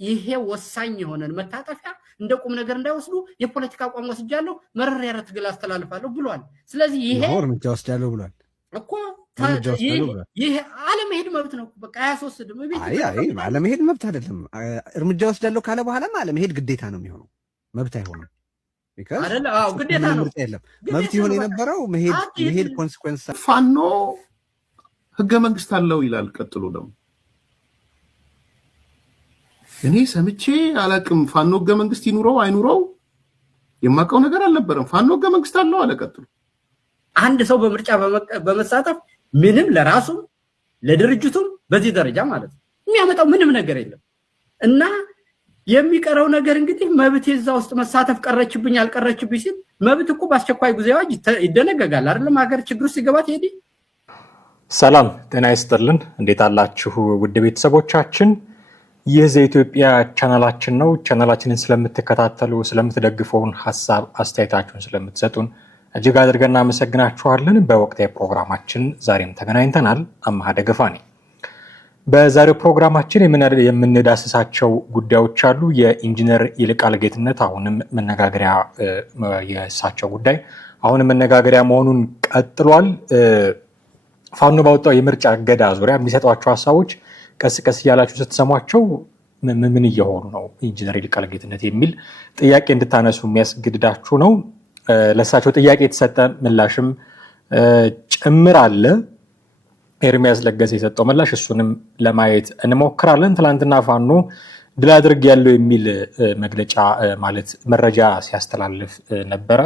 ይሄ ወሳኝ የሆነን መታጠፊያ እንደ ቁም ነገር እንዳይወስዱ የፖለቲካ አቋም ወስጃለሁ መረር ያለ ትግል አስተላልፋለሁ ብሏል። ስለዚህ ይሄ እርምጃ ወስዳለሁ ብሏል እኮ ይሄ አለመሄድ መብት ነው። በቃ 23 ደም ቤት አይ አለመሄድ መብት አይደለም። እርምጃ ወስዳለሁ ካለ በኋላ አለመሄድ ግዴታ ነው የሚሆነው፣ መብት አይሆንም። አይደለ? አዎ ግዴታ ነው። መብት ይሆን የነበረው መሄድ ኮንሲኩዌንስ። ፋኖ ህገ መንግስት አለው ይላል። ቀጥሎ ደግሞ እኔ ሰምቼ አላቅም። ፋኖ ህገ መንግስት ይኑረው አይኑረው የማውቀው ነገር አልነበረም። ፋኖ ህገ መንግስት አለው አለ። ቀጥሎ አንድ ሰው በምርጫ በመሳተፍ ምንም ለራሱም ለድርጅቱም በዚህ ደረጃ ማለት ነው የሚያመጣው ምንም ነገር የለም እና የሚቀረው ነገር እንግዲህ መብት የዛ ውስጥ መሳተፍ ቀረችብኝ አልቀረችብኝ ሲል መብት እኮ በአስቸኳይ ጊዜ አዋጅ ይደነገጋል አይደለም? ሀገር ችግር ውስጥ ሲገባ ትሄዲ። ሰላም ጤና ይስጥልን። እንዴት አላችሁ ውድ ቤተሰቦቻችን? ይህ ዘኢትዮጵያ ቻናላችን ነው። ቻናላችንን ስለምትከታተሉ ስለምትደግፉን፣ ሐሳብ አስተያየታችሁን ስለምትሰጡን እጅግ አድርገን እናመሰግናችኋለን። በወቅታዊ ፕሮግራማችን ዛሬም ተገናኝተናል። አማሃ ደገፋ ነኝ። በዛሬው ፕሮግራማችን የምንዳስሳቸው ጉዳዮች አሉ። የኢንጂነር ይልቃል ጌትነት አሁንም መነጋገሪያ የእሳቸው ጉዳይ አሁንም መነጋገሪያ መሆኑን ቀጥሏል። ፋኖ ባወጣው የምርጫ እገዳ ዙሪያ የሚሰጧቸው ሀሳቦች ቀስ ቀስ እያላችሁ ስትሰሟቸው ምን እየሆኑ ነው ኢንጂነር ይልቃል ጌትነት የሚል ጥያቄ እንድታነሱ የሚያስገድዳችሁ ነው። ለእሳቸው ጥያቄ የተሰጠ ምላሽም ጭምር አለ። ኤርሚያስ ለገሰ የሰጠው ምላሽ እሱንም ለማየት እንሞክራለን። ትላንትና ፋኖ ድል አድርግ ያለው የሚል መግለጫ ማለት መረጃ ሲያስተላልፍ ነበረ።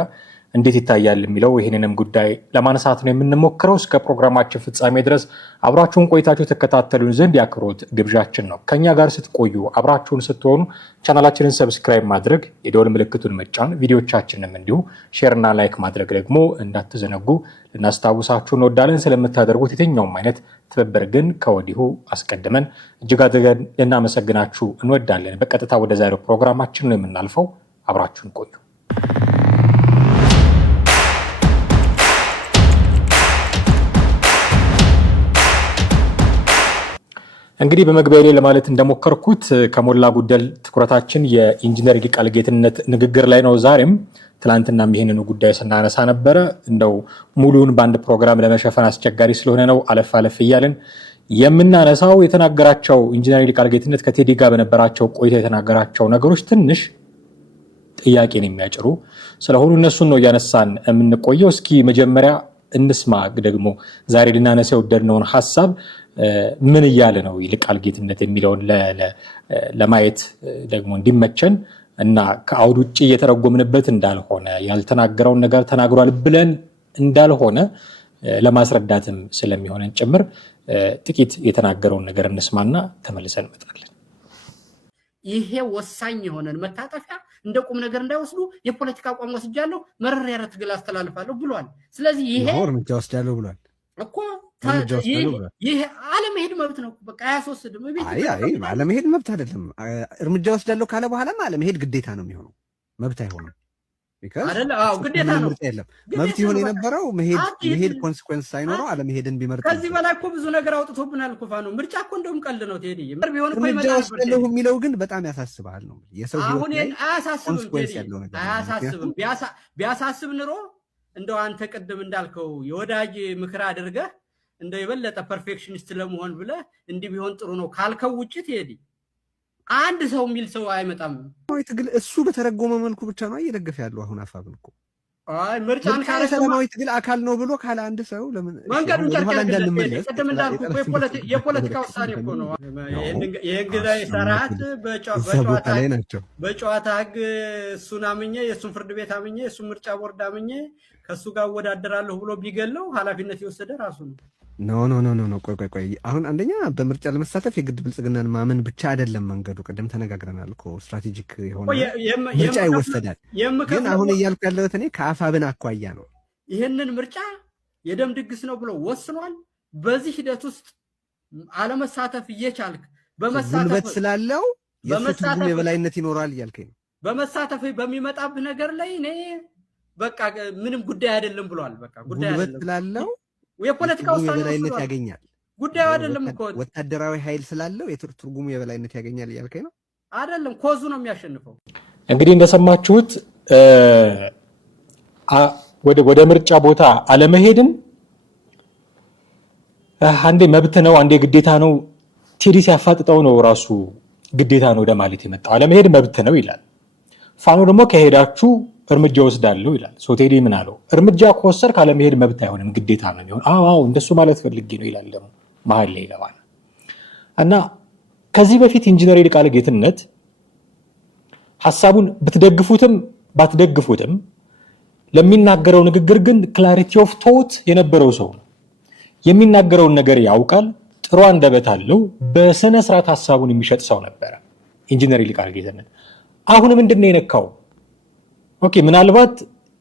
እንዴት ይታያል የሚለው ይህንንም ጉዳይ ለማንሳት ነው የምንሞክረው። እስከ ፕሮግራማችን ፍጻሜ ድረስ አብራችሁን ቆይታችሁ ተከታተሉን ዘንድ የአክብሮት ግብዣችን ነው። ከኛ ጋር ስትቆዩ አብራችሁን ስትሆኑ ቻናላችንን ሰብስክራይብ ማድረግ፣ የደወል ምልክቱን መጫን፣ ቪዲዮቻችንም እንዲሁ ሼርና ላይክ ማድረግ ደግሞ እንዳትዘነጉ ልናስታውሳችሁ እንወዳለን። ስለምታደርጉት የትኛውም አይነት ትብብር ግን ከወዲሁ አስቀድመን እጅግ አድርገን ልናመሰግናችሁ እንወዳለን። በቀጥታ ወደ ዛሬው ፕሮግራማችን ነው የምናልፈው። አብራችሁን ቆዩ። እንግዲህ በመግቢያ ላይ ለማለት እንደሞከርኩት ከሞላ ጎደል ትኩረታችን የኢንጂነር ይልቃል ጌትነት ንግግር ላይ ነው። ዛሬም ትላንትናም ይህንኑ ጉዳይ ስናነሳ ነበረ። እንደው ሙሉውን በአንድ ፕሮግራም ለመሸፈን አስቸጋሪ ስለሆነ ነው አለፍ አለፍ እያልን የምናነሳው። የተናገራቸው ኢንጂነር ይልቃል ጌትነት ከቴዲ ጋር በነበራቸው ቆይታ የተናገራቸው ነገሮች ትንሽ ጥያቄን የሚያጭሩ ስለሆኑ እነሱን ነው እያነሳን የምንቆየው። እስኪ መጀመሪያ እንስማ ደግሞ ዛሬ ልናነሳ የወደድነውን ሀሳብ ምን እያለ ነው ይልቃል ጌትነት የሚለውን ለማየት ደግሞ እንዲመቸን እና ከአውድ ውጭ እየተረጎምንበት እንዳልሆነ ያልተናገረውን ነገር ተናግሯል ብለን እንዳልሆነ ለማስረዳትም ስለሚሆነን ጭምር ጥቂት የተናገረውን ነገር እንስማና ተመልሰን እንመጣለን። ይሄ ወሳኝ የሆነን መታጠፊያ እንደ ቁም ነገር እንዳይወስዱ የፖለቲካ አቋም ወስጃለሁ መረር ያለ ትግል አስተላልፋለሁ ብሏል። ስለዚህ ይሄ እርምጃ ወስዳለሁ ብሏል እኮ ይሄ አለመሄድ መብት ነው። በቃ 23 ደም ቤት አለመሄድ መብት አይደለም። እርምጃ ወስዳለሁ ካለ በኋላ አለመሄድ ግዴታ ነው የሚሆነው፣ መብት አይሆንም። አይደለ? አዎ ግዴታ ነው። መብት ይሆን የነበረው መሄድ ኮንሲኩዌንስ ሳይኖረው አለመሄድን ቢመርጥ። ከዚህ በላይ እኮ ብዙ ነገር አውጥቶብናል እኮ ፋኖ። ምርጫ እኮ እንደውም ቀልድ ነው ቴዲ። ቢሆን እኮ እርምጃ ወስዳለሁ የሚለው ግን በጣም ያሳስባል ነው የሰው ህይወት ላይ አያሳስብም ቴዲ፣ አያሳስብም። ቢያሳስብ ኑሮ እንደው አንተ ቅድም እንዳልከው የወዳጅ ምክር አድርገህ እንደው የበለጠ ፐርፌክሽኒስት ለመሆን ብለህ እንዲህ ቢሆን ጥሩ ነው ካልከው ውጭ ቴዲ አንድ ሰው የሚል ሰው አይመጣም። ትግል እሱ በተረጎመ መልኩ ብቻ ነው እየደገፈ ያለው። አሁን አፋብን እኮ ምርጫን ሰላማዊ ትግል አካል ነው ብሎ ካለ አንድ ሰው ለምን መንገዱን እንዳንመለስ ቅድም እንዳልኩ የፖለቲካ ውሳኔ እኮ ነው። የእንግዳይ ሰራት በጨዋታ ህግ እሱን አምኜ የእሱን ፍርድ ቤት አምኜ የእሱን ምርጫ ቦርድ አምኜ ከእሱ ጋር እወዳደራለሁ ብሎ ቢገለው ኃላፊነት የወሰደ ራሱ ነው። ኖ ቆይ አሁን አንደኛ በምርጫ ለመሳተፍ የግድ ብልጽግናን ማመን ብቻ አይደለም መንገዱ። ቅድም ተነጋግረናል እኮ ስትራቴጂክ የሆነ ምርጫ ይወሰዳል። ግን አሁን እያልኩ ያለሁት እኔ ከአፋብን አኳያ ነው። ይህንን ምርጫ የደም ድግስ ነው ብሎ ወስኗል። በዚህ ሂደት ውስጥ አለመሳተፍ እየቻልክ ጉልበት ስላለው የትርጉም የበላይነት ይኖራል እያልከኝ ነው። በመሳተፍ በሚመጣብህ ነገር ላይ እኔ በቃ ምንም ጉዳይ አይደለም ብሏል። በቃ ጉዳይ ጉልበት ስላለው የፖለቲካ ውሳኔ የበላይነት ያገኛል። ጉዳዩ አይደለም እኮ ወታደራዊ ኃይል ስላለው የትርጉሙ የበላይነት ያገኛል እያልከኝ ነው። አይደለም ኮዙ ነው የሚያሸንፈው። እንግዲህ እንደሰማችሁት ወደ ምርጫ ቦታ አለመሄድን አንዴ መብት ነው አንዴ ግዴታ ነው ቴዲ ሲያፋጥጠው ነው ራሱ ግዴታ ነው ወደ ማለት የመጣው። አለመሄድ መብት ነው ይላል። ፋኖ ደግሞ ከሄዳችሁ እርምጃ ወስዳለሁ ይላል። ቴዲ ምን አለው? እርምጃ ከወሰድክ አለመሄድ መብት አይሆንም ግዴታ ነው የሚሆን። አዎ እንደሱ ማለት ፈልጌ ነው ይላል። ደግሞ መሀል ላይ ይለዋል እና ከዚህ በፊት ኢንጂነር ይልቃል ጌትነት ሐሳቡን ብትደግፉትም ባትደግፉትም ለሚናገረው ንግግር ግን ክላሪቲ ኦፍ ቶት የነበረው ሰው ነው። የሚናገረውን ነገር ያውቃል። ጥሩ አንደበት አለው። በስነ ስርዓት ሐሳቡን የሚሸጥ ሰው ነበረ ኢንጂነር ይልቃል ጌትነት። አሁን ምንድነው የነካው? ኦኬ ምናልባት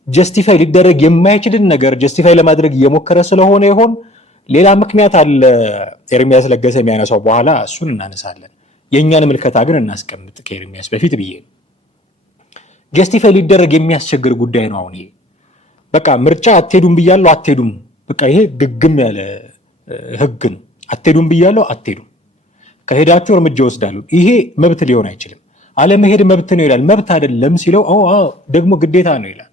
ጀስቲፋይ ሊደረግ የማይችልን ነገር ጀስቲፋይ ለማድረግ እየሞከረ ስለሆነ ይሆን? ሌላ ምክንያት አለ ኤርሚያስ ለገሰ የሚያነሳው፣ በኋላ እሱን እናነሳለን። የእኛን ምልከታ ግን እናስቀምጥ ከኤርሚያስ በፊት ብዬ ነው። ጀስቲፋይ ሊደረግ የሚያስቸግር ጉዳይ ነው። አሁን ይሄ በቃ ምርጫ አትሄዱም ብያለሁ አትሄዱም፣ በቃ ይሄ ግግም ያለ ህግ ነው። አትሄዱም ብያለሁ አትሄዱም፣ ከሄዳችሁ እርምጃ ወስዳለሁ። ይሄ መብት ሊሆን አይችልም። አለመሄድ መብት ነው ይላል። መብት አይደለም ሲለው ደግሞ ግዴታ ነው ይላል።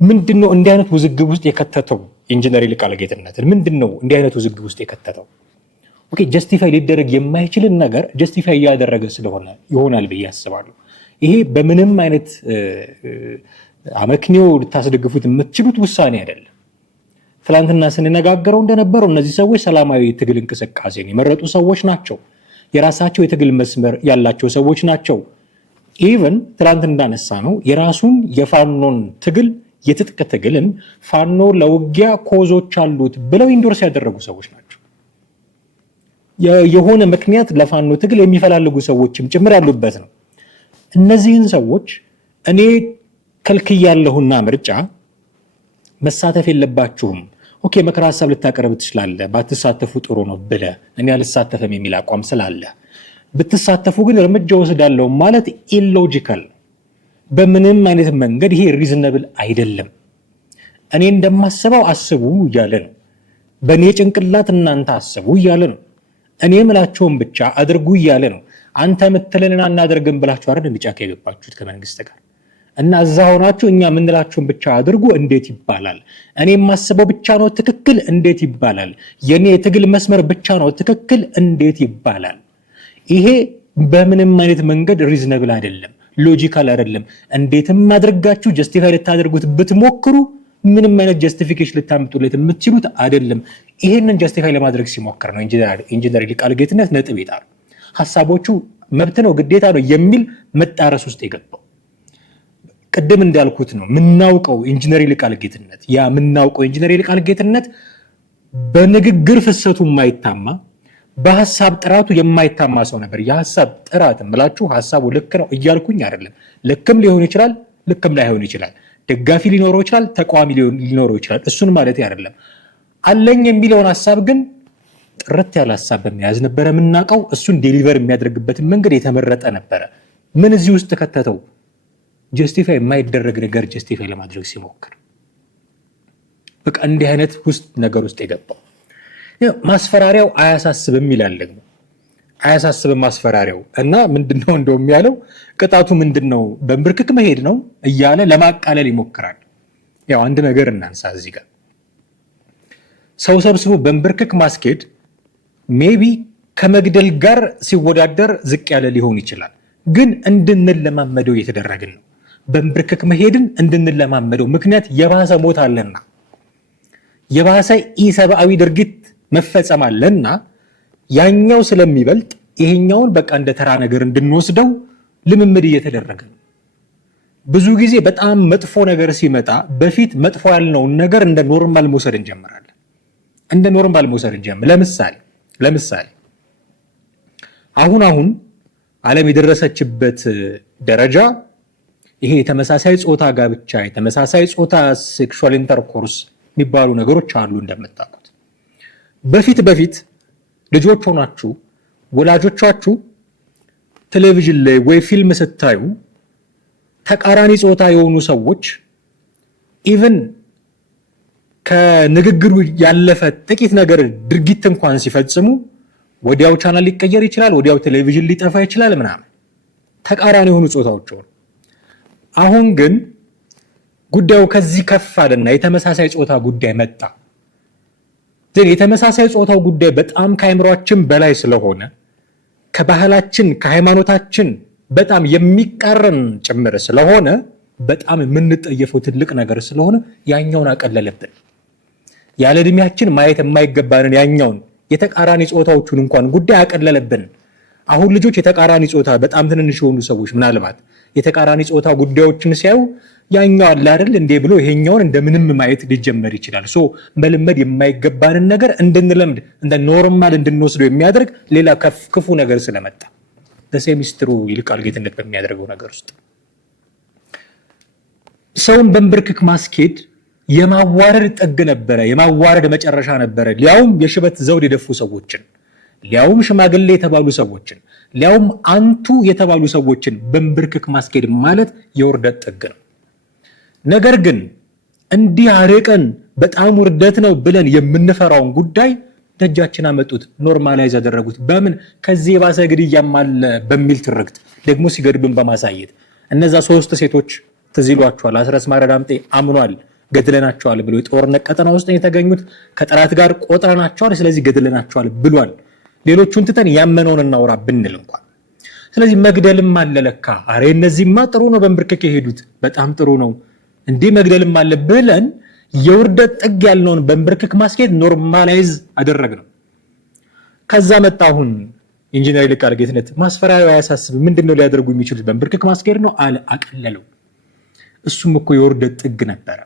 ምንድነው እንዲህ አይነት ውዝግብ ውስጥ የከተተው ኢንጂነር ይልቃል ጌትነትን? ምንድነው እንዲህ አይነት ውዝግብ ውስጥ የከተተው? ኦኬ ጀስቲፋይ ሊደረግ የማይችልን ነገር ጀስቲፋይ እያደረገ ስለሆነ ይሆናል ብዬ አስባለሁ። ይሄ በምንም አይነት አመክንዮ ልታስደግፉት የምትችሉት ውሳኔ አይደለም። ትላንትና ስንነጋገረው እንደነበረው እነዚህ ሰዎች ሰላማዊ ትግል እንቅስቃሴን የመረጡ ሰዎች ናቸው። የራሳቸው የትግል መስመር ያላቸው ሰዎች ናቸው። ኢቨን ትላንት እንዳነሳ ነው የራሱን የፋኖን ትግል የትጥቅ ትግልን ፋኖ ለውጊያ ኮዞች አሉት ብለው ኢንዶርስ ያደረጉ ሰዎች ናቸው። የሆነ ምክንያት ለፋኖ ትግል የሚፈላልጉ ሰዎችም ጭምር ያሉበት ነው። እነዚህን ሰዎች እኔ ከልክያለሁና ምርጫ መሳተፍ የለባችሁም፣ ኦኬ መከራ ሀሳብ ልታቀርብ ትችላለህ፣ ባትሳተፉ ጥሩ ነው ብለህ እኔ አልሳተፍም የሚል አቋም ስላለ ብትሳተፉ ግን እርምጃ ወስዳለሁ ማለት ኢሎጂካል፣ በምንም አይነት መንገድ ይሄ ሪዝነብል አይደለም። እኔ እንደማስበው አስቡ እያለ ነው። በእኔ ጭንቅላት እናንተ አስቡ እያለ ነው። እኔ ምላቸውን ብቻ አድርጉ እያለ ነው። አንተ ምትለንን አናደርግም ብላችሁ አይደል እንዲጫካ የገባችሁት ከመንግስት ጋር እና እዛ ሆናችሁ እኛ ምንላችሁን ብቻ አድርጉ እንዴት ይባላል? እኔ የማስበው ብቻ ነው ትክክል እንዴት ይባላል? የኔ የትግል መስመር ብቻ ነው ትክክል እንዴት ይባላል? ይሄ በምንም አይነት መንገድ ሪዝነብል አይደለም፣ ሎጂካል አይደለም። እንዴትም አድርጋችሁ ጀስቲፋይ ልታደርጉት ብትሞክሩ ምንም አይነት ጀስቲፊኬሽን ልታምጡለት የምትችሉት አይደለም። ይሄንን ጀስቲፋይ ለማድረግ ሲሞክር ነው ኢንጂነር ይልቃል ጌትነት ነጥብ ይጣሉ። ሐሳቦቹ መብት ነው ግዴታ ነው የሚል መጣረስ ውስጥ የገባው ቅድም እንዳልኩት ነው። ምናውቀው ኢንጂነር ይልቃል ጌትነት ምናውቀው ኢንጂነር ይልቃል ጌትነት በንግግር ፍሰቱ የማይታማ በሐሳብ ጥራቱ የማይታማ ሰው ነበር። የሐሳብ ጥራት እምላችሁ ሐሳቡ ልክ ነው እያልኩኝ አይደለም። ልክም ሊሆን ይችላል፣ ልክም ላይሆን ይችላል። ደጋፊ ሊኖረው ይችላል፣ ተቃዋሚ ሊኖረው ይችላል። እሱን ማለት አይደለም። አለኝ የሚለውን ሐሳብ ግን ጥርት ያለ ሐሳብ በመያዝ ነበረ የምናውቀው። እሱን ዴሊቨር የሚያደርግበትን መንገድ የተመረጠ ነበረ። ምን እዚህ ውስጥ ከተተው? ጀስቲፋይ የማይደረግ ነገር ጀስቲፋይ ለማድረግ ሲሞክር በቃ እንዲህ አይነት ውስጥ ነገር ውስጥ የገባው ማስፈራሪያው አያሳስብም ይላል። ደግሞ አያሳስብም ማስፈራሪያው እና ምንድነው እንደውም ያለው ቅጣቱ ምንድነው? በንብርክክ መሄድ ነው እያለ ለማቃለል ይሞክራል። ያው አንድ ነገር እናንሳ እዚህ ጋር ሰው ሰብስቦ በንብርክክ ማስኬድ ሜቢ ከመግደል ጋር ሲወዳደር ዝቅ ያለ ሊሆን ይችላል። ግን እንድንለማመደው እየተደረግን ነው። በንብርክክ መሄድን እንድንለማመደው፣ ምክንያት የባሰ ሞት አለና የባሰ ኢሰብአዊ ድርጊት መፈጸም አለና ያኛው ስለሚበልጥ ይሄኛውን በቃ እንደ ተራ ነገር እንድንወስደው ልምምድ እየተደረገ ነው። ብዙ ጊዜ በጣም መጥፎ ነገር ሲመጣ በፊት መጥፎ ያልነውን ነገር እንደ ኖርማል መውሰድ እንጀምራለን። እንደ ኖርማል መውሰድ እንጀምር። ለምሳሌ አሁን ዓለም የደረሰችበት ደረጃ ይሄ የተመሳሳይ ጾታ ጋብቻ፣ የተመሳሳይ ጾታ ሴክሹዋል ኢንተርኮርስ የሚባሉ ነገሮች አሉ እንደምታውቁት። በፊት ልጆች ሆናችሁ ወላጆቻችሁ ቴሌቪዥን ላይ ወይ ፊልም ስታዩ ተቃራኒ ጾታ የሆኑ ሰዎች ኢቭን ከንግግሩ ያለፈ ጥቂት ነገር ድርጊት እንኳን ሲፈጽሙ ወዲያው ቻናል ሊቀየር ይችላል፣ ወዲያው ቴሌቪዥን ሊጠፋ ይችላል ምናምን። ተቃራኒ የሆኑ ጾታዎች ሆኑ። አሁን ግን ጉዳዩ ከዚህ ከፍ አለና የተመሳሳይ ጾታ ጉዳይ መጣ። የተመሳሳይ ጾታው ጉዳይ በጣም ከአይምሯችን በላይ ስለሆነ ከባህላችን ከሃይማኖታችን በጣም የሚቃረን ጭምር ስለሆነ በጣም የምንጠየፈው ትልቅ ነገር ስለሆነ ያኛውን አቀለለብን። ያለ እድሜያችን ማየት የማይገባንን ያኛውን የተቃራኒ ጾታዎቹን እንኳን ጉዳይ አቀለለብን። አሁን ልጆች የተቃራኒ ጾታ በጣም ትንንሽ የሆኑ ሰዎች ምናልባት የተቃራኒ ጾታ ጉዳዮችን ሲያዩ ያኛው አለ አይደል እንዴ ብሎ ይሄኛውን እንደምንም ማየት ሊጀመር ይችላል። ሶ መልመድ የማይገባንን ነገር እንድንለምድ እንደ ኖርማል እንድንወስደው የሚያደርግ ሌላ ክፉ ነገር ስለመጣ በሴሚስትሩ ይልቃል ጌትነት በሚያደርገው ነገር ውስጥ ሰውን በንብርክክ ማስኬድ የማዋረድ ጥግ ነበረ፣ የማዋረድ መጨረሻ ነበረ። ሊያውም የሽበት ዘውድ የደፉ ሰዎችን፣ ሊያውም ሽማግሌ የተባሉ ሰዎችን፣ ሊያውም አንቱ የተባሉ ሰዎችን በንብርክክ ማስኬድ ማለት የውርደት ጥግ ነው። ነገር ግን እንዲህ አርቀን በጣም ውርደት ነው ብለን የምንፈራውን ጉዳይ ደጃችን አመጡት፣ ኖርማላይዝ ያደረጉት። በምን? ከዚህ የባሰ ግድያም አለ በሚል ትርክት ደግሞ ሲገድሉን በማሳየት እነዛ 3 ሴቶች ትዝ ይሏቸዋል። አስረስ ማረ ዳምጤ አምኗል ገድለናቸዋል ብሎ የጦርነት ቀጠና ውስጥ የተገኙት ከጠላት ጋር ቆጥረናቸዋል፣ ስለዚህ ገድለናቸዋል ብሏል። ሌሎቹን ትተን ያመነውን እናውራ ብንል እንኳን ስለዚህ መግደልም አለ ለካ። አሬ እነዚህማ ጥሩ ነው በንብርክክ የሄዱት በጣም ጥሩ ነው እንዲህ መግደልም አለ ብለን የውርደት ጥግ ያልነውን በንብርክክ ማስኬድ ኖርማላይዝ አደረግነው። ከዛ መጣ አሁን ኢንጂነር ይልቃል ጌትነት ማስፈራሪያ አያሳስብም፣ ምንድነው ሊያደርጉ የሚችሉት? በንብርክክ ማስኬድ ነው አለ፣ አቀለለው። እሱም እኮ የውርደት ጥግ ነበረ።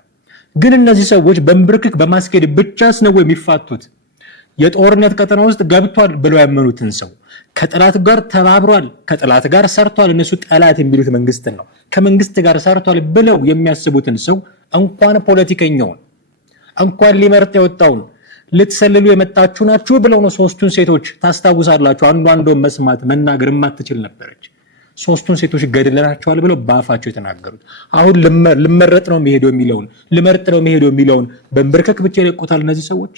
ግን እነዚህ ሰዎች በንብርክክ በማስኬድ ብቻስ ነው የሚፋቱት? የጦርነት ቀጠና ውስጥ ገብቷል ብለው ያመኑትን ሰው ከጠላት ጋር ተባብሯል፣ ከጠላት ጋር ሰርቷል፣ እነሱ ጠላት የሚሉት መንግስትን ነው፣ ከመንግስት ጋር ሰርቷል ብለው የሚያስቡትን ሰው እንኳን ፖለቲከኛውን እንኳን ሊመርጥ የወጣውን ልትሰልሉ የመጣችሁ ናችሁ ብለው ነው 3ቱን ሴቶች ታስታውሳላችሁ። አንዷን መስማት መናገር የማትችል ነበረች። 3ቱን ሴቶች ገድለናቸዋል ብለው በአፋቸው የተናገሩት። አሁን ልመረጥ ነው የሚሄደው የሚለውን ልመርጥ ነው የሚሄደው የሚለውን በንብርክክ ብቻ ይለቁታል እነዚህ ሰዎች።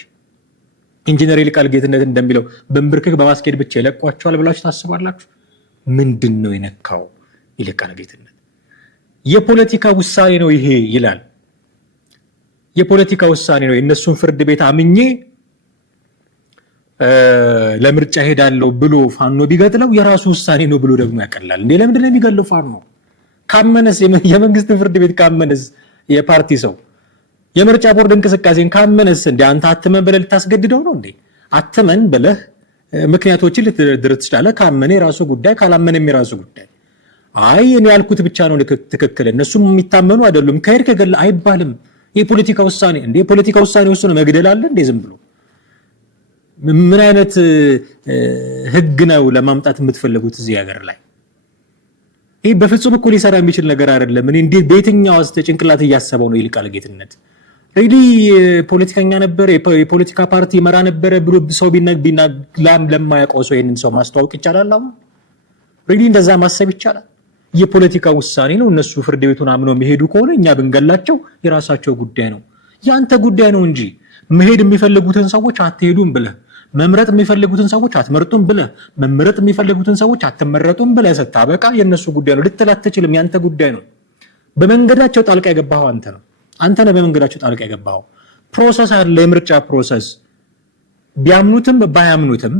ኢንጂነር ይልቃል ጌትነት እንደሚለው በንብርክክ በማስኬድ ብቻ ይለቋቸዋል ብላችሁ ታስባላችሁ? ምንድን ነው የነካው ይልቃል ጌትነት? የፖለቲካ ውሳኔ ነው ይሄ ይላል። የፖለቲካ ውሳኔ ነው። የእነሱን ፍርድ ቤት አምኜ ለምርጫ ሄዳለሁ ብሎ ፋኖ ቢገጥለው የራሱ ውሳኔ ነው ብሎ ደግሞ ያቀላል። እንዴ ለምንድን ነው የሚገለው ፋኖ? ካመነስ የመንግስትን ፍርድ ቤት ካመነስ የፓርቲ ሰው የምርጫ ቦርድ እንቅስቃሴን ካመነስ እንደ አንተ አትመን ብለህ ልታስገድደው ነው እንዴ? አትመን ብለህ ምክንያቶችን ልትደረድር ትችላለህ። ካመነ የራሱ ጉዳይ፣ ካላመነም የራሱ ጉዳይ። አይ እኔ ያልኩት ብቻ ነው ትክክል፣ እነሱም የሚታመኑ አይደሉም ከሄድ ከገለ አይባልም። የፖለቲካ ውሳኔ እንዴ የፖለቲካ ውሳኔ ውስጥ ነው መግደል አለ እንዴ? ዝም ብሎ ምን አይነት ህግ ነው ለማምጣት የምትፈልጉት እዚህ ሀገር ላይ? ይህ በፍጹም እኮ ሊሰራ የሚችል ነገር አይደለም። እኔ እንዴት በየትኛው ውስጥ ጭንቅላት እያሰበው ነው ይልቃል ጌትነት? ሪሊ ፖለቲከኛ ነበር፣ የፖለቲካ ፓርቲ ይመራ ነበረ ብሎ ሰው ለማያውቀው ሰው ይህንን ሰው ማስተዋወቅ ይቻላል? አሁን ሪሊ እንደዛ ማሰብ ይቻላል? የፖለቲካ ውሳኔ ነው። እነሱ ፍርድ ቤቱን አምነው የሚሄዱ ከሆነ እኛ ብንገላቸው የራሳቸው ጉዳይ ነው፣ ያንተ ጉዳይ ነው እንጂ መሄድ የሚፈልጉትን ሰዎች አትሄዱም ብለህ መምረጥ የሚፈልጉትን ሰዎች አትመርጡም ብለህ መምረጥ የሚፈልጉትን ሰዎች አትመረጡም ብለህ ስታበቃ የእነሱ ጉዳይ ነው። ልትል አትችልም፣ ያንተ ጉዳይ ነው። በመንገዳቸው ጣልቃ የገባኸው አንተ ነህ። በመንገዳቸው ጣልቃ የገባኸው ፕሮሰስ አለ፣ የምርጫ ፕሮሰስ። ቢያምኑትም ባያምኑትም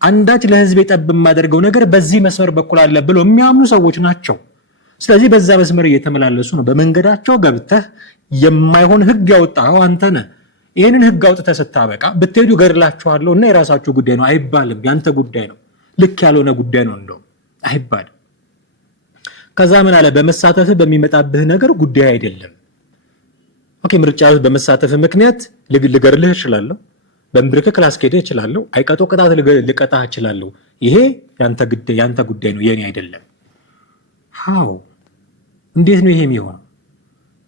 አንዳች ለህዝብ የጠብ የማደርገው ነገር በዚህ መስመር በኩል አለ ብሎ የሚያምኑ ሰዎች ናቸው። ስለዚህ በዛ መስመር እየተመላለሱ ነው። በመንገዳቸው ገብተህ የማይሆን ህግ ያወጣኸው አንተ ነህ። ይህንን ህግ አውጥተህ ስታበቃ ብትሄዱ ገድላችኋለሁ እና የራሳችሁ ጉዳይ ነው አይባልም። ያንተ ጉዳይ ነው፣ ልክ ያልሆነ ጉዳይ ነው እንደውም አይባልም። ከዛ ምን አለ? በመሳተፍህ በሚመጣብህ ነገር ጉዳይ አይደለም። ኦኬ፣ ምርጫ በመሳተፍህ ምክንያት ልገድልህ እችላለሁ፣ በንብርክክ ላስኬድህ እችላለሁ፣ አይቀጦ ቅጣት ልቀጣህ እችላለሁ። ይሄ ያንተ ጉዳይ ነው፣ የኔ አይደለም። ሃው እንዴት ነው ይሄ የሚሆነው?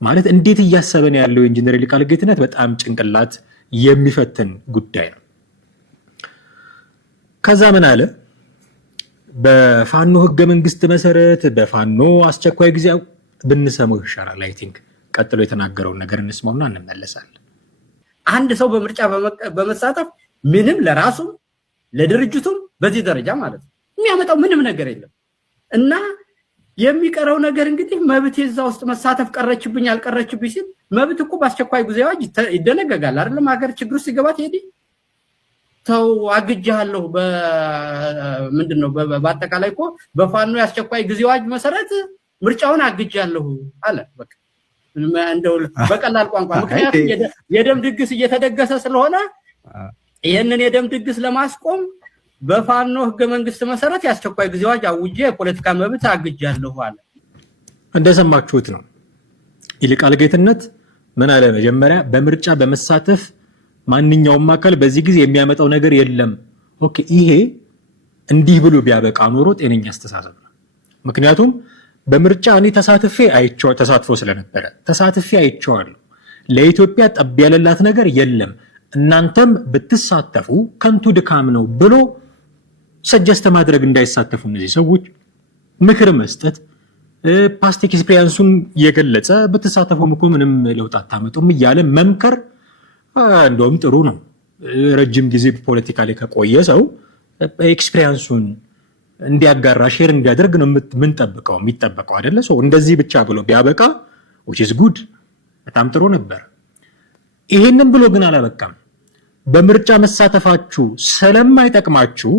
ማለት እንዴት እያሰበን ያለው ኢንጂነር ይልቃል ጌትነት በጣም ጭንቅላት የሚፈትን ጉዳይ ነው። ከዛ ምን አለ? በፋኖ ህገ መንግስት መሰረት በፋኖ አስቸኳይ ጊዜ ብንሰማው ይሻላል። አይ ቲንክ ቀጥሎ የተናገረውን ነገር እንስማውና እንመለሳለን። አንድ ሰው በምርጫ በመሳተፍ ምንም ለራሱም ለድርጅቱም በዚህ ደረጃ ማለት ነው የሚያመጣው ምንም ነገር የለም እና የሚቀረው ነገር እንግዲህ መብት የዛ ውስጥ መሳተፍ ቀረችብኝ አልቀረችብኝ ሲል መብት እኮ በአስቸኳይ ጊዜ አዋጅ ይደነገጋል አይደለም? ሀገር ችግር ውስጥ ሲገባ ትሄዲ ተው አግጃለሁ ምንድነው በአጠቃላይ እኮ በፋኖ የአስቸኳይ ጊዜ አዋጅ መሰረት ምርጫውን አግጃለሁ አለ። በቃ እንደው በቀላል ቋንቋ ምክንያቱም የደም ድግስ እየተደገሰ ስለሆነ ይሄንን የደም ድግስ ለማስቆም በፋኖ ህገ መንግስት መሰረት የአስቸኳይ ጊዜ አዋጅ አውጄ የፖለቲካ መብት አግጃለሁ አለ። እንደሰማችሁት ነው። ይልቃል ጌትነት ምን አለ? መጀመሪያ በምርጫ በመሳተፍ ማንኛውም አካል በዚህ ጊዜ የሚያመጣው ነገር የለም። ኦኬ፣ ይሄ እንዲህ ብሎ ቢያበቃ ኖሮ ጤነኛ አስተሳሰብ ነው። ምክንያቱም በምርጫ እኔ ተሳትፎ ስለነበረ ተሳትፌ አይቼዋለሁ። ለኢትዮጵያ ጠብ ያለላት ነገር የለም፣ እናንተም ብትሳተፉ ከንቱ ድካም ነው ብሎ ሰጀስት ማድረግ እንዳይሳተፉ እነዚህ ሰዎች ምክር መስጠት፣ ፓስት ኤክስፒሪየንሱን የገለጸ ብትሳተፉም እኮ ምንም ለውጥ አታመጡም እያለ መምከር እንደውም ጥሩ ነው። ረጅም ጊዜ ፖለቲካ ላይ ከቆየ ሰው ኤክስፒሪየንሱን እንዲያጋራ ሼር እንዲያደርግ ነው የሚጠበቀው አይደለ? እንደዚህ ብቻ ብሎ ቢያበቃ which is good በጣም ጥሩ ነበር። ይሄንን ብሎ ግን አላበቃም። በምርጫ መሳተፋችሁ ስለማይጠቅማችሁ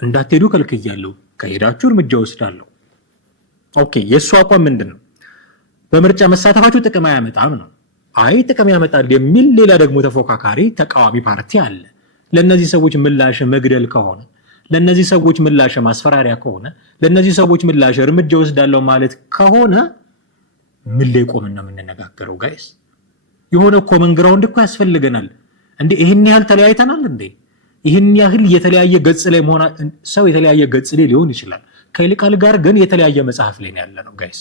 እንዳትሄዱ ከልክያለሁ፣ ከሄዳችሁ እርምጃ ወስዳለሁ። ኦኬ፣ የእሱ አቋም ምንድን ነው? በምርጫ መሳተፋችሁ ጥቅም አያመጣም ነው። አይ ጥቅም ያመጣል የሚል ሌላ ደግሞ ተፎካካሪ ተቃዋሚ ፓርቲ አለ። ለነዚህ ሰዎች ምላሽ መግደል ከሆነ፣ ለነዚህ ሰዎች ምላሽ ማስፈራሪያ ከሆነ፣ ለነዚህ ሰዎች ምላሽ እርምጃ ወስዳለሁ ማለት ከሆነ ምን ላይ ቆመን ነው የምንነጋገረው? ጋይስ የሆነ ኮመን ግራውንድ እኮ ያስፈልገናል እንዴ! ይሄን ያህል ተለያይተናል እንዴ? ይሄን ያህል የተለያየ ገጽ ላይ መሆን ሰው የተለያየ ገጽ ላይ ሊሆን ይችላል። ከይልቃል ጋር ግን የተለያየ መጽሐፍ ላይ ያለ ነው ጋይስ።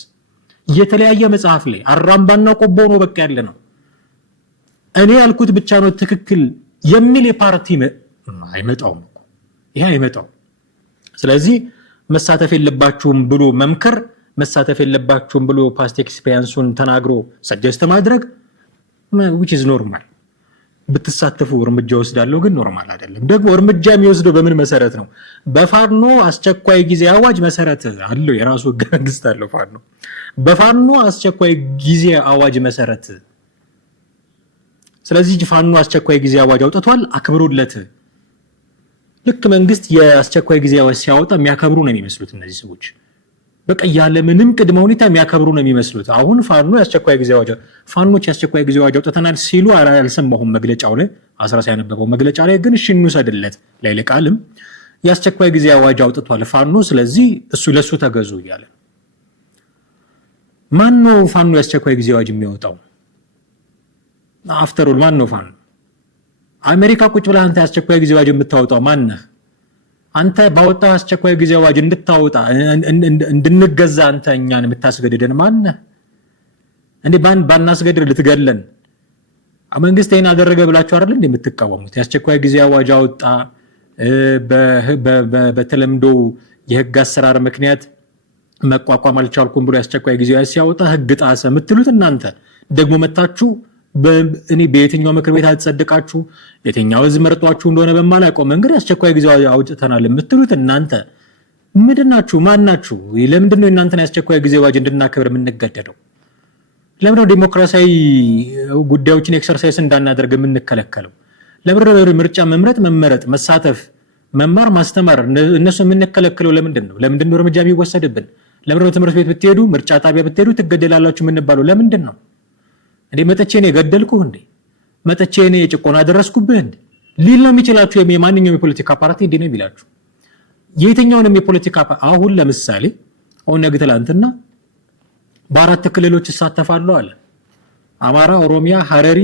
የተለያየ መጽሐፍ ላይ አራምባና ቆቦ ነው በቃ ያለ ነው። እኔ ያልኩት ብቻ ነው ትክክል የሚል የፓርቲ አይመጣውም እኮ ይሄ አይመጣው። ስለዚህ መሳተፍ የለባችሁም ብሎ መምከር፣ መሳተፍ የለባችሁም ብሎ ፓስት ኤክስፒሪየንሱን ተናግሮ ሰጀስት ማድረግ which is normal። ብትሳተፉ እርምጃ ወስዳለሁ ግን ኖርማል አይደለም። ደግሞ እርምጃ የሚወስደው በምን መሰረት ነው? በፋኖ አስቸኳይ ጊዜ አዋጅ መሰረት አለው። የራሱ ህገ መንግስት አለው ፋኖ። በፋኖ አስቸኳይ ጊዜ አዋጅ መሰረት ስለዚህ ፋኖ አስቸኳይ ጊዜ አዋጅ አውጥቷል፣ አክብሩለት። ልክ መንግስት የአስቸኳይ ጊዜ አዋጅ ሲያወጣ የሚያከብሩ ነው የሚመስሉት እነዚህ ሰዎች። በቃ ያለ ምንም ቅድመ ሁኔታ የሚያከብሩ ነው የሚመስሉት። አሁን ፋኖ የአስቸኳይ ጊዜ አዋጅ ፋኖች የአስቸኳይ ጊዜ አዋጅ አውጥተናል ሲሉ አልሰማሁም። መግለጫው ላይ አስራስ ያነበበው መግለጫ ላይ ግን እሺ እንውሰድለት ላይ ለቃልም የአስቸኳይ ጊዜ አዋጅ አውጥቷል ፋኖ፣ ስለዚህ ለሱ ተገዙ እያለ ማን ነው ፋኖ የአስቸኳይ ጊዜ አዋጅ የሚያወጣው? አፍተር ኦል ማን ነው ፋኖ? አሜሪካ ቁጭ ብለህ አንተ የአስቸኳይ ጊዜ አዋጅ የምታወጣው ማን ነህ? አንተ ባወጣው አስቸኳይ ጊዜ አዋጅ እንድታወጣ እንድንገዛ አንተ እኛን የምታስገድደን ማን ነህ? እንዴ ባናስገድድ ልትገለን መንግስት ይሄን አደረገ ብላችሁ አይደል እንዴ የምትቃወሙት? የአስቸኳይ ጊዜ አዋጅ አወጣ፣ በተለምዶ የህግ አሰራር ምክንያት መቋቋም አልቻልኩም ብሎ የአስቸኳይ ጊዜ አዋጅ ሲያወጣ ህግ ጣሰ የምትሉት እናንተ ደግሞ መታችሁ እኔ በየትኛው ምክር ቤት አጸደቃችሁ የትኛው ህዝብ መርጧችሁ እንደሆነ በማላውቀው መንገድ አስቸኳይ ጊዜ አውጥተናል የምትሉት እናንተ ምንድናችሁ? ማናችሁ? ለምንድነው እናንተን አስቸኳይ ጊዜ አዋጅ እንድናከብር የምንገደደው? ለምንድነው ዲሞክራሲያዊ ጉዳዮችን ኤክሰርሳይዝ እንዳናደርግ የምንከለከለው? ለምንድነው ምርጫ መምረጥ፣ መመረጥ፣ መሳተፍ፣ መማር፣ ማስተማር እነሱ የምንከለከለው? ለምንድነው እርምጃ የሚወሰድብን? ለምንድነው ትምህርት ቤት ብትሄዱ፣ ምርጫ ጣቢያ ብትሄዱ ትገደላላችሁ የምንባለው? ለምንድን ነው እንዴ? መጥቼ ነው የገደልኩህ እንዴ? መጥቼ ነው የጭቆና አደረስኩብህ እንዴ? ሊል ነው የሚችላችሁ የማንኛውም የፖለቲካ ፓርቲ እንዴ ነው የሚላችሁ? የትኛውንም የፖለቲካ አሁን ለምሳሌ ኦነግ ትላንትና በአራት ክልሎች እሳተፋለሁ አለ። አማራ፣ ኦሮሚያ፣ ሐረሪ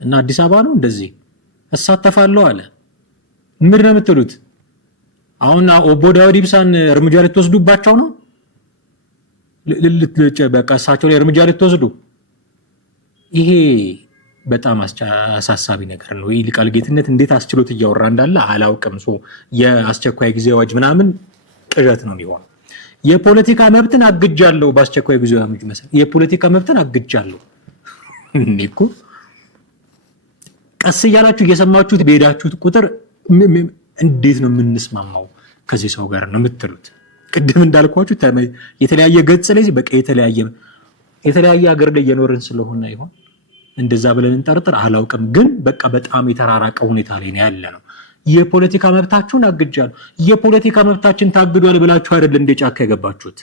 እና አዲስ አበባ ነው እንደዚህ እሳተፋለሁ አለ። ምንድን ነው የምትሉት? አሁን ኦቦ ዳውድ ኢብሳን እርምጃ ልትወስዱባቸው ነው? በቃ እሳቸው ላይ እርምጃ ልትወስዱ? ይሄ በጣም አሳሳቢ ነገር ነው። ይልቃል ጌትነት እንዴት አስችሎት እያወራ እንዳለ አላውቅም። የአስቸኳይ ጊዜ አዋጅ ምናምን ቅዠት ነው የሚሆነው። የፖለቲካ መብትን አግጃለሁ፣ በአስቸኳይ ጊዜ አዋጅ መሰረት የፖለቲካ መብትን አግጃለሁ። እኮ ቀስ እያላችሁ እየሰማችሁት በሄዳችሁት ቁጥር እንዴት ነው የምንስማማው ከዚህ ሰው ጋር ነው የምትሉት። ቅድም እንዳልኳችሁ የተለያየ ገጽ ላይ በቃ የተለያየ ሀገር ላይ እየኖርን ስለሆነ ይሆን እንደዛ ብለን እንጠርጥር አላውቅም። ግን በቃ በጣም የተራራቀ ሁኔታ ላይ ነው ያለ ነው። የፖለቲካ መብታችሁን አግጃለሁ። የፖለቲካ መብታችን ታግዷል ብላችሁ አይደል እንደ ጫካ የገባችሁት?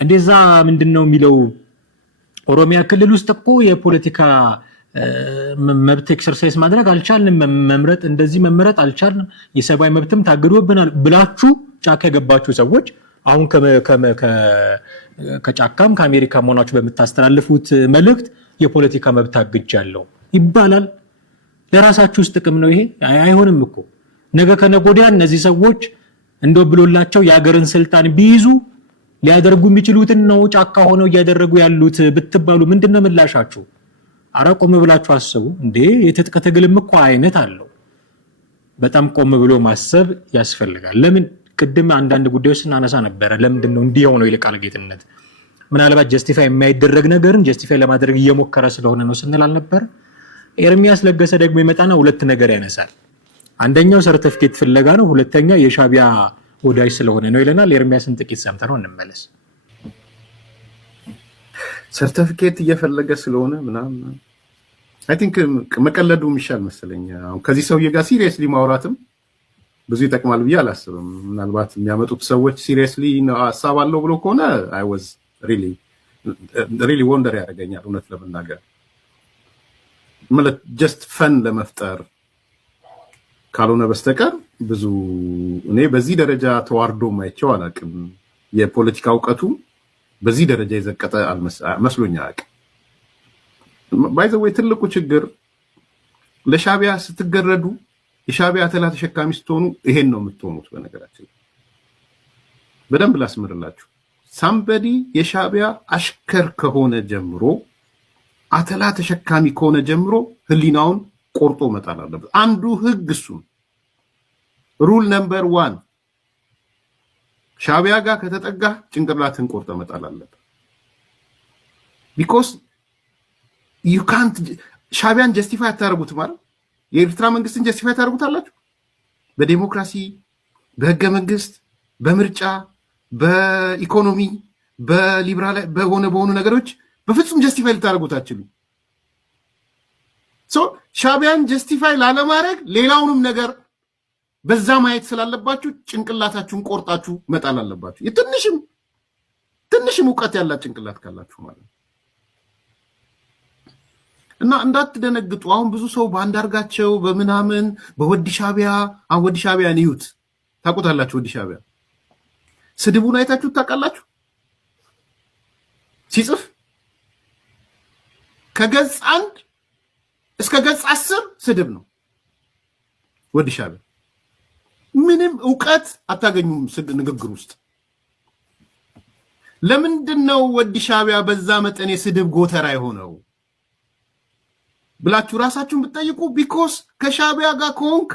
እንደዛ ምንድነው የሚለው ኦሮሚያ ክልል ውስጥ እኮ የፖለቲካ መብት ኤክሰርሳይዝ ማድረግ አልቻልንም፣ መምረጥ እንደዚህ መመረጥ አልቻልንም፣ የሰብአዊ መብትም ታግዶብናል ብላችሁ ጫካ የገባችሁ ሰዎች አሁን ከጫካም ከአሜሪካ ሆናችሁ በምታስተላልፉት መልእክት የፖለቲካ መብት አግጃለሁ ይባላል። ለራሳችሁ ውስጥ ጥቅም ነው ይሄ? አይሆንም እኮ። ነገ ከነገ ወዲያ እነዚህ ሰዎች እንደው ብሎላቸው የሀገርን ስልጣን ቢይዙ ሊያደርጉ የሚችሉትን ነው ጫካ ሆነው እያደረጉ ያሉት ብትባሉ ምንድነው ምላሻችሁ? አረ ቆም ብላችሁ አስቡ እንዴ! የትጥቅ ትግልም እኮ አይነት አለው። በጣም ቆም ብሎ ማሰብ ያስፈልጋል። ለምን ቅድም አንዳንድ ጉዳዮች ስናነሳ ነበረ። ለምንድን ነው እንዲህ ሆነው ይልቃል ጌትነት ምናልባት ጀስቲፋይ የማይደረግ ነገርን ጀስቲፋይ ለማድረግ እየሞከረ ስለሆነ ነው ስንል አልነበር? ኤርሚያስ ለገሰ ደግሞ ይመጣና ሁለት ነገር ያነሳል። አንደኛው ሰርቲፊኬት ፍለጋ ነው፣ ሁለተኛ የሻቢያ ወዳጅ ስለሆነ ነው ይለናል። ኤርሚያስን ጥቂት ሰምተነው እንመለስ። ሰርቲፊኬት እየፈለገ ስለሆነ ምናምን አይ ቲንክ መቀለዱ የሚሻል መሰለኝ። አሁን ከዚህ ሰውዬ ጋር ሲሪየስሊ ማውራትም ብዙ ይጠቅማል ብዬ አላስብም። ምናልባት የሚያመጡት ሰዎች ሲሪየስሊ ሀሳብ አለው ብሎ ከሆነ አይ ዋዝ ሪሊ ወንደር ያደርገኛል እውነት ለመናገር ማለት ጀስት ፈን ለመፍጠር ካልሆነ በስተቀር ብዙ እኔ በዚህ ደረጃ ተዋርዶ ማይቸው አላውቅም። የፖለቲካ እውቀቱ በዚህ ደረጃ የዘቀጠ መስሎኛ አያውቅም። ባይ ዘ ዌይ ትልቁ ችግር ለሻቢያ ስትገረዱ የሻቢያ አተላ ተሸካሚ ስትሆኑ ይሄን ነው የምትሆኑት። በነገራችን በደንብ ላስምርላችሁ። ሳምበዲ የሻቢያ አሽከር ከሆነ ጀምሮ አተላ ተሸካሚ ከሆነ ጀምሮ ህሊናውን ቆርጦ መጣል አለበት። አንዱ ህግ እሱ ሩል ነምበር 1 ሻቢያ ጋር ከተጠጋ ጭንቅላትን ቆርጦ መጣል አለበት። ቢኮዝ ዩ ካንት ሻቢያን ጀስቲፋይ አታደርጉት ማለት የኤርትራ መንግስትን ጀስቲፋይ ታደርጉታላችሁ? በዲሞክራሲ በህገ መንግስት በምርጫ በኢኮኖሚ በሊበራል በሆኑ ነገሮች በፍጹም ጀስቲፋይ ልታደርጉት አትችሉም። ሻቢያን ጀስቲፋይ ላለማድረግ ሌላውንም ነገር በዛ ማየት ስላለባችሁ ጭንቅላታችሁን ቆርጣችሁ መጣል አለባችሁ። ትንሽም እውቀት ያላት ጭንቅላት ካላችሁ ማለት ነው። እና እንዳትደነግጡ። አሁን ብዙ ሰው በአንዳርጋቸው በምናምን በወዲ ሻቢያ ወዲ ሻቢያ ንዩት ታውቁታላችሁ። ወዲ ሻቢያ ስድቡን አይታችሁ ታውቃላችሁ? ሲጽፍ ከገጽ 1 እስከ ገጽ 10 ስድብ ነው። ወዲ ሻቢያ ምንም ዕውቀት አታገኙም ንግግር ውስጥ። ለምንድነው ወዲ ሻቢያ በዛ መጠን የስድብ ጎተራ የሆነው ብላችሁ ራሳችሁን ብትጠይቁ ቢኮዝ ከሻቢያ ጋር ከሆንክ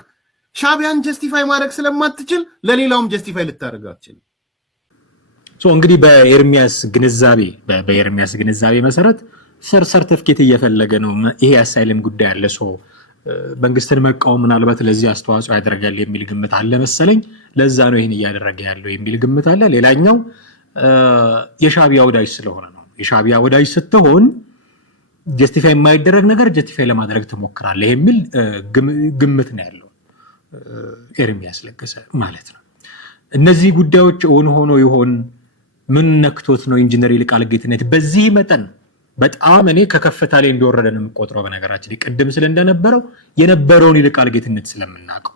ሻቢያን ጀስቲፋይ ማድረግ ስለማትችል ለሌላውም ጀስቲፋይ ልታደርግ አትችልም። እንግዲህ በኤርሚያስ ግንዛቤ መሰረት ሰርተፍኬት እየፈለገ ነው። ይሄ አሳይለም ጉዳይ አለ። መንግስትን መቃወም ምናልባት ለዚህ አስተዋጽኦ ያደርጋል የሚል ግምት አለ መሰለኝ። ለዛ ነው ይሄን እያደረገ ያለው የሚል ግምት አለ። ሌላኛው የሻቢያ ወዳጅ ስለሆነ ነው። የሻቢያ ወዳጅ ስትሆን ጀስቲፋይ የማይደረግ ነገር ጀስቲፋይ ለማድረግ ትሞክራለህ የሚል ግምት ነው ያለው ኤርሚያስ ለገሰ ማለት ነው። እነዚህ ጉዳዮች ሆኖ ይሆን ምን ነክቶት ነው ኢንጂነር ይልቃል ጌትነት በዚህ መጠን በጣም እኔ ከከፍታ ላይ እንደወረደ ነው የምቆጥረው። በነገራችን ላይ ቅድም ስለነበረው የነበረውን ይልቃል ጌትነት ስለምናውቀው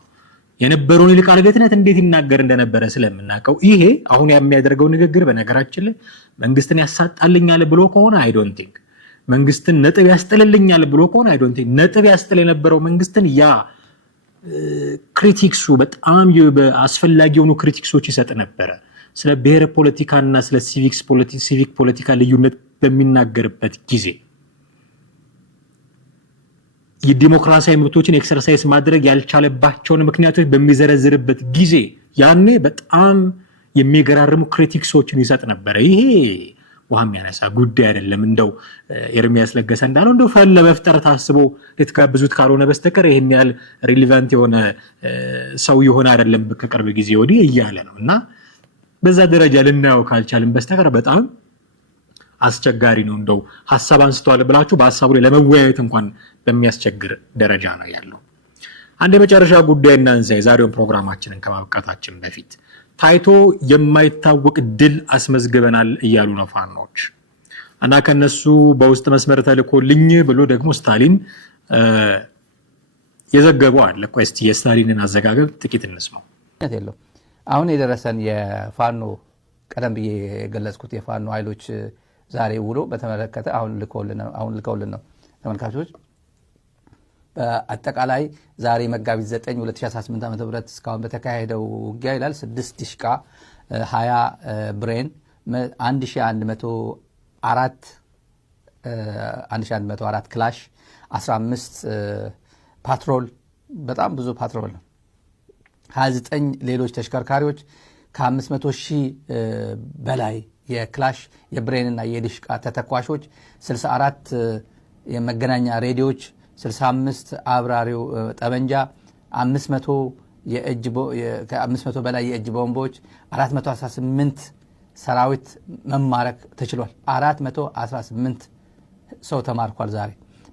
የነበረውን ይልቃል ጌትነት እንዴት ይናገር እንደነበረ ስለምናውቀው ይሄ አሁን የሚያደርገው ንግግር በነገራችን ላይ መንግስትን ያሳጣልኛል ብሎ ከሆነ አይ ዶንት ቲንክ መንግስትን ነጥብ ያስጥልልኛል ብሎ ከሆነ አይ ዶንት ቲንክ ነጥብ ያስጥል የነበረው መንግስትን ያ ክሪቲክሱ በጣም አስፈላጊ የሆኑ ክሪቲክሶች ይሰጥ ነበረ። ስለ ብሔር ፖለቲካና ስለ ሲቪክ ፖለቲካ ልዩነት በሚናገርበት ጊዜ የዲሞክራሲያዊ መብቶችን ኤክሰርሳይዝ ማድረግ ያልቻለባቸውን ምክንያቶች በሚዘረዝርበት ጊዜ ያኔ በጣም የሚገራርሙ ክሪቲክሶችን ይሰጥ ነበረ። ይሄ ውሃም ያነሳ ጉዳይ አይደለም። እንደው ኤርሚያስ ለገሰ እንዳለው እንደው ፈን ለመፍጠር ታስቦ ልትጋብዙት ካልሆነ በስተቀር ይሄን ያህል ሪሌቫንት የሆነ ሰው የሆነ አይደለም ከቅርብ ጊዜ ወዲህ እያለ ነው። እና በዛ ደረጃ ልናየው ካልቻልን በስተቀር በጣም አስቸጋሪ ነው። እንደው ሐሳብ አንስተዋል ብላችሁ በሐሳቡ ላይ ለመወያየት እንኳን በሚያስቸግር ደረጃ ነው ያለው። አንድ የመጨረሻ ጉዳይ እናንሳ። የዛሬውን ፕሮግራማችንን ከማብቃታችን በፊት ታይቶ የማይታወቅ ድል አስመዝግበናል እያሉ ነው ፋኖች እና ከነሱ በውስጥ መስመር ተልኮልኝ ብሎ ደግሞ ስታሊን የዘገበው አለ። ቆይ እስቲ የስታሊንን አዘጋገብ ጥቂት እንስማው። አሁን የደረሰን የፋኖ ቀደም ብዬ የገለጽኩት የፋኖ ኃይሎች ዛሬ ውሎ በተመለከተ አሁን ልከውልን ነው ተመልካቾች። በአጠቃላይ ዛሬ መጋቢት 9 2018 ዓ.ም እስካሁን በተካሄደው ውጊያ ይላል 6 ዲሽቃ 20 ብሬን 1104 ክላሽ 15 ፓትሮል በጣም ብዙ ፓትሮል ነው 29 ሌሎች ተሽከርካሪዎች ከ500,000 በላይ የክላሽ የብሬንና የዲሽቃ ተተኳሾች 64 የመገናኛ ሬዲዮዎች 65 አብራሪው ጠመንጃ 500 በላይ የእጅ ቦምቦች 418 ሰራዊት መማረክ ተችሏል። 418 ሰው ተማርኳል። ዛሬ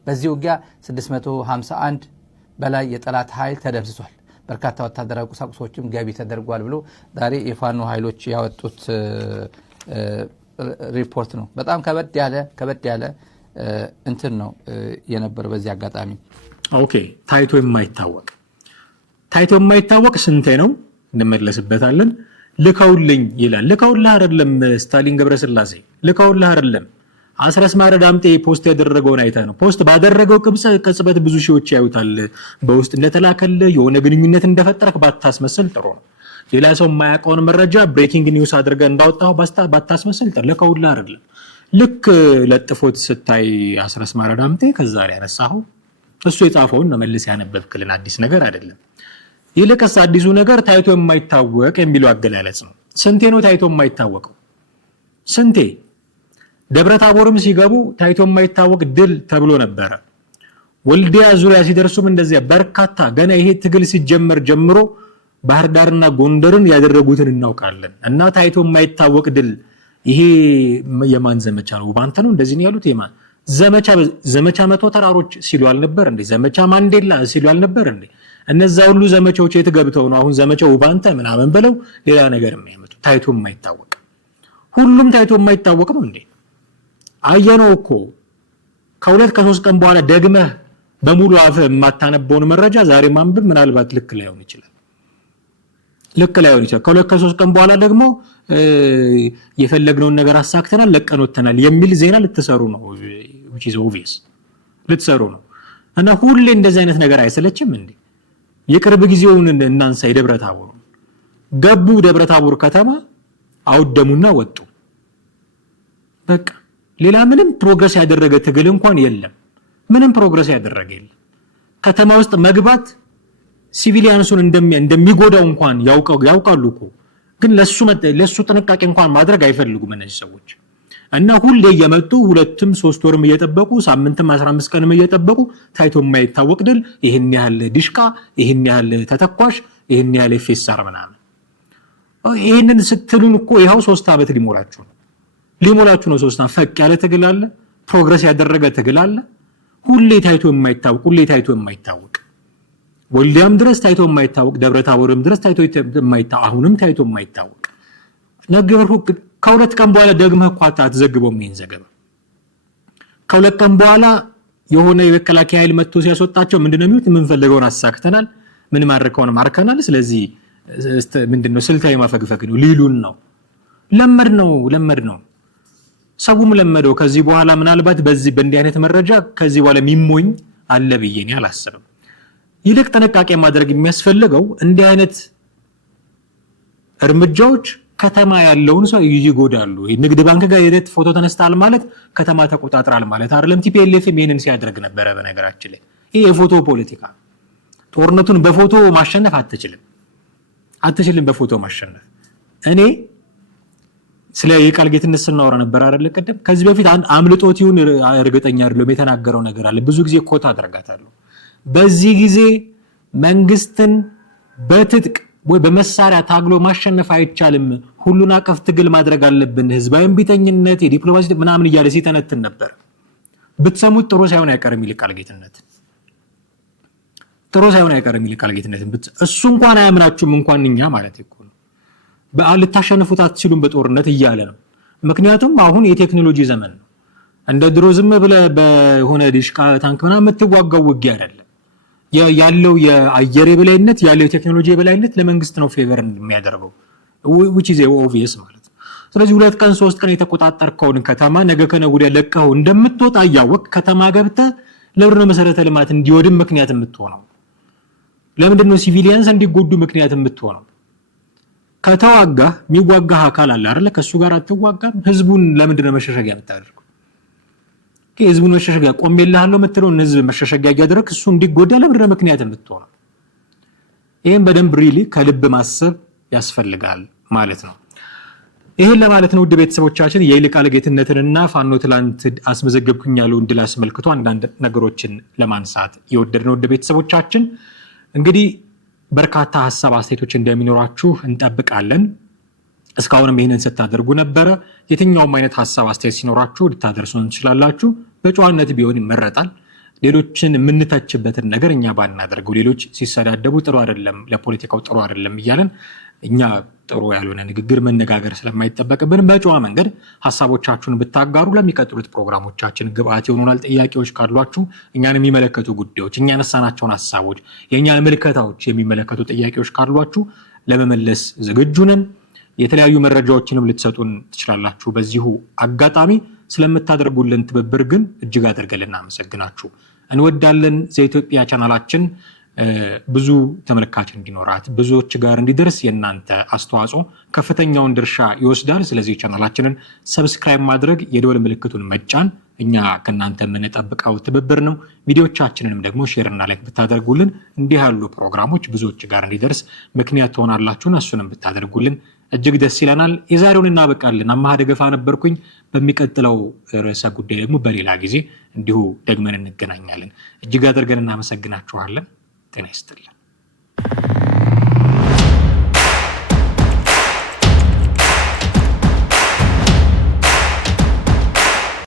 በዚህ ውጊያ 651 በላይ የጠላት ኃይል ተደምስሷል። በርካታ ወታደራዊ ቁሳቁሶችም ገቢ ተደርጓል ብሎ ዛሬ የፋኖ ኃይሎች ያወጡት ሪፖርት ነው። በጣም ከበድ ያለ እንትን ነው የነበረው። በዚህ አጋጣሚ ኦኬ ታይቶ የማይታወቅ ስንቴ ነው እንመለስበታለን። ልከውልኝ ይላል። ልከውልህ አይደለም ስታሊን ገብረስላሴ ልከውልህ አይደለም። አስረስ ማረ ዳምጤ ፖስት ያደረገውን አይተህ ነው። ፖስት ባደረገው ቅጽበት ብዙ ሺዎች ያዩታል። በውስጥ እንደተላከልህ የሆነ ግንኙነት እንደፈጠረክ ባታስመስል ጥሩ ነው። ሌላ ሰው የማያውቀውን መረጃ ብሬኪንግ ኒውስ አድርገህ እንዳወጣው ባታስመስል ጥሩ። ልከውልህ አይደለም። ልክ ለጥፎት ስታይ አስረስ ማረ ዳምጤ ከዛ ላይ ያነሳኸው እሱ የጻፈውን ነው መልስ ያነበብክልን። አዲስ ነገር አይደለም። ይልቅስ አዲሱ ነገር ታይቶ የማይታወቅ የሚለው አገላለጽ ነው። ስንቴ ነው ታይቶ የማይታወቀው? ስንቴ ደብረ ታቦርም ሲገቡ ታይቶ የማይታወቅ ድል ተብሎ ነበረ። ወልዲያ ዙሪያ ሲደርሱም እንደዚያ በርካታ ገና ይሄ ትግል ሲጀመር ጀምሮ ባህር ዳርና ጎንደርን ያደረጉትን እናውቃለን። እና ታይቶ የማይታወቅ ድል ይሄ የማን ዘመቻ ነው? ባንተ ነው እንደዚህ ነው ያሉት። የማን ዘመቻ መቶ ተራሮች ሲሉ አልነበር እንዴ? ዘመቻ ማንዴላ ሲሉ አልነበር እንዴ? እነዛ ሁሉ ዘመቻዎች የት ገብተው ነው አሁን ዘመቻው ባንተ ምናምን ብለው ሌላ ነገር የሚያመጡ? ታይቶ የማይታወቅ ሁሉም ታይቶ የማይታወቅ ነው እንዴ? አየነው እኮ ከ2 ከ3 ቀን በኋላ ደግመህ በሙሉ አፍ የማታነበውን መረጃ ዛሬ ማንበብ ምናልባት ልክ ላይሆን ይችላል። ከ2 ከ3 ቀን በኋላ ደግሞ የፈለግነውን ነገር አሳክተናል ለቀን ወተናል የሚል ዜና ልትሰሩ ነው። which is obvious ልትሰሩ ነው። እና ሁሌ እንደዚህ አይነት ነገር አይሰለችም እንዴ? የቅርብ ጊዜውን እናንሳ። የደብረ ታቦር ገቡ። ደብረ ታቦር ከተማ አውደሙና ወጡ። በቃ ሌላ ምንም ፕሮግረስ ያደረገ ትግል እንኳን የለም። ምንም ፕሮግረስ ያደረገ የለም። ከተማ ውስጥ መግባት ሲቪሊያንሱን እንደሚጎዳው እንኳን ያውቃሉ እኮ፣ ግን ለሱ ጥንቃቄ እንኳን ማድረግ አይፈልጉም እነዚህ ሰዎች። እና ሁሌ እየመጡ 2 3 ወርም እየጠበቁ ሳምንትም 15 ቀንም እየጠበቁ ታይቶ የማይታወቅ ድል፣ ይሄን ያህል ዲሽቃ፣ ይሄን ያህል ተተኳሽ፣ ይሄን ያህል ኤፍኤስአር ምናምን። ይሄንን ስትሉን እኮ ይሄው 3 ዓመት ሊሞላችሁ ነው። 3 ዓመት ፈቅ ያለ ትግል አለ፣ ፕሮግረስ ያደረገ ትግል አለ። ሁሌ ታይቶ የማይታወቅ ወልዲያም ድረስ ታይቶ የማይታወቅ ደብረ ታቦርም ድረስ ታይቶ የማይታወቅ አሁንም ታይቶ የማይታወቅ ነገርኩ። ከ2 ቀን በኋላ ደግመህ እኮ አትዘግበውም ይሄን ዘገባ። ከ2 ቀን በኋላ የሆነ የመከላከያ ኃይል መጥቶ ሲያስወጣቸው ምንድነው የሚሉት? የምንፈልገውን አሳክተናል፣ ምን ማድረከውን ማርከናል፣ ስለዚህ ምንድነው ስልታዊ ማፈግፈግ ነው ሊሉን ነው። ለመድ ነው ሰውም ለመደው። ከዚህ በኋላ ምናልባት በእንዲህ አይነት መረጃ ከዚህ በኋላ የሚሞኝ አለ ብዬ እኔ አላስብም። ይልቅ ጥንቃቄ ማድረግ የሚያስፈልገው እንዲህ አይነት እርምጃዎች ከተማ ያለውን ሰው ይጎዳሉ። ንግድ ባንክ ጋር የደት ፎቶ ተነስታል ማለት ከተማ ተቆጣጥራል ማለት አይደለም። ቲፒኤልኤፍም ይሄንን ሲያደርግ ነበረ። በነገራችን ላይ ይሄ የፎቶ ፖለቲካ፣ ጦርነቱን በፎቶ ማሸነፍ አትችልም በፎቶ ማሸነፍ። እኔ ስለ የቃል ጌትነት ስናወራ ነበር አይደል ቀደም። ከዚህ በፊት አምልጦት ይሁን እርግጠኛ አይደለም የተናገረው ነገር አለ። ብዙ ጊዜ ኮታ አደርጋታለሁ። በዚህ ጊዜ መንግስትን በትጥቅ ወይ በመሳሪያ ታግሎ ማሸነፍ አይቻልም፣ ሁሉን አቀፍ ትግል ማድረግ አለብን፣ ህዝባዊ ቢተኝነት፣ የዲፕሎማሲ ምናምን እያለ ሲተነትን ነበር። ብትሰሙት ጥሩ ሳይሆን አይቀርም ይልቃል ጌትነት እሱ እንኳን አያምናችሁም እንኳን እኛ ማለት እኮ ነው። ልታሸንፉት አትችሉም በጦርነት እያለ ነው። ምክንያቱም አሁን የቴክኖሎጂ ዘመን ነው። እንደ ድሮ ዝም ብለህ በሆነ ዲሽቃ ታንክ ምናምን የምትዋጋው ውጊያ አይደለም። ያለው የአየር የበላይነት ያለው የቴክኖሎጂ የበላይነት ለመንግስት ነው ፌቨር የሚያደርገው which is obvious ማለት ነው። ስለዚህ 2 ቀን 3 ቀን የተቆጣጠርከውን ከተማ ነገ ከነገ ወዲያ ለቀኸው እንደምትወጣ እያወቅ ከተማ ገብተህ ለብር ነው መሰረተ ልማት እንዲወድም ምክንያት የምትሆነው? ለምንድን ነው ሲቪሊያንስ እንዲጎዱ ምክንያት የምትሆነው? ከተዋጋ የሚዋጋ አካል አለ አይደል? ከሱ ጋር አትዋጋም? ህዝቡን ለምንድን ነው መሸሸጊያ የምታደርገው? ህዝቡን መሸሸጊያ ቆሜልሃለሁ የምትለውን ህዝብ መሸሸጊያ እያደረግህ እሱ እንዲጎዳ ለምንድን ነው ምክንያት የምትሆነው? ይሄን በደንብ ሪሊ ከልብ ማሰብ ያስፈልጋል ማለት ነው። ይሄን ለማለት ነው ውድ ቤተሰቦቻችን የይልቃል ጌትነትንና ፋኖ ትላንት አስመዘገብኩኝ ያለውን ድል አስመልክቶ አንዳንድ ነገሮችን ለማንሳት የወደድነው ውድ ቤተሰቦቻችን እንግዲህ በርካታ ሐሳብ አስተያየቶች እንደሚኖራችሁ እንጠብቃለን። እስካሁንም ይሄንን ስታደርጉ ነበረ። የትኛውም አይነት ሐሳብ አስተያየት ሲኖራችሁ ልታደርሱን እንችላላችሁ። በጨዋነት ቢሆን ይመረጣል። ሌሎችን የምንተችበትን ነገር እኛ ባናደርገው፣ ሌሎች ሲሰዳደቡ ጥሩ አይደለም፣ ለፖለቲካው ጥሩ አይደለም እያለን እኛ ጥሩ ያልሆነ ንግግር መነጋገር ስለማይጠበቅብን በጨዋ መንገድ ሐሳቦቻችሁን ብታጋሩ ለሚቀጥሉት ፕሮግራሞቻችን ግብአት ይሆኑናል። ጥያቄዎች ካሏችሁ እኛን የሚመለከቱ ጉዳዮች፣ እኛ ያነሳናቸውን ሐሳቦች፣ የእኛን ምልከታዎች የሚመለከቱ ጥያቄዎች ካሏችሁ ለመመለስ ዝግጁ ነን። የተለያዩ መረጃዎችንም ልትሰጡን ትችላላችሁ። በዚሁ አጋጣሚ ስለምታደርጉልን ትብብር ግን እጅግ አድርገን ልናመሰግናችሁ እንወዳለን። ዘኢትዮጵያ ቻናላችን ብዙ ተመልካች እንዲኖራት ብዙዎች ጋር እንዲደርስ የእናንተ አስተዋጽኦ ከፍተኛውን ድርሻ ይወስዳል። ስለዚህ ቻናላችንን ሰብስክራይብ ማድረግ፣ የደወል ምልክቱን መጫን እኛ ከእናንተ የምንጠብቀው ትብብር ነው። ቪዲዮቻችንንም ደግሞ ሼር እና ላይክ ብታደርጉልን እንዲህ ያሉ ፕሮግራሞች ብዙዎች ጋር እንዲደርስ ምክንያት ትሆናላችሁን። እሱንም ብታደርጉልን እጅግ ደስ ይለናል። የዛሬውን እናበቃለን። አማሃ ደገፋ ነበርኩኝ። በሚቀጥለው ርዕሰ ጉዳይ ደግሞ በሌላ ጊዜ እንዲሁ ደግመን እንገናኛለን። እጅግ አድርገን እናመሰግናችኋለን። ጤና ይስጥልን።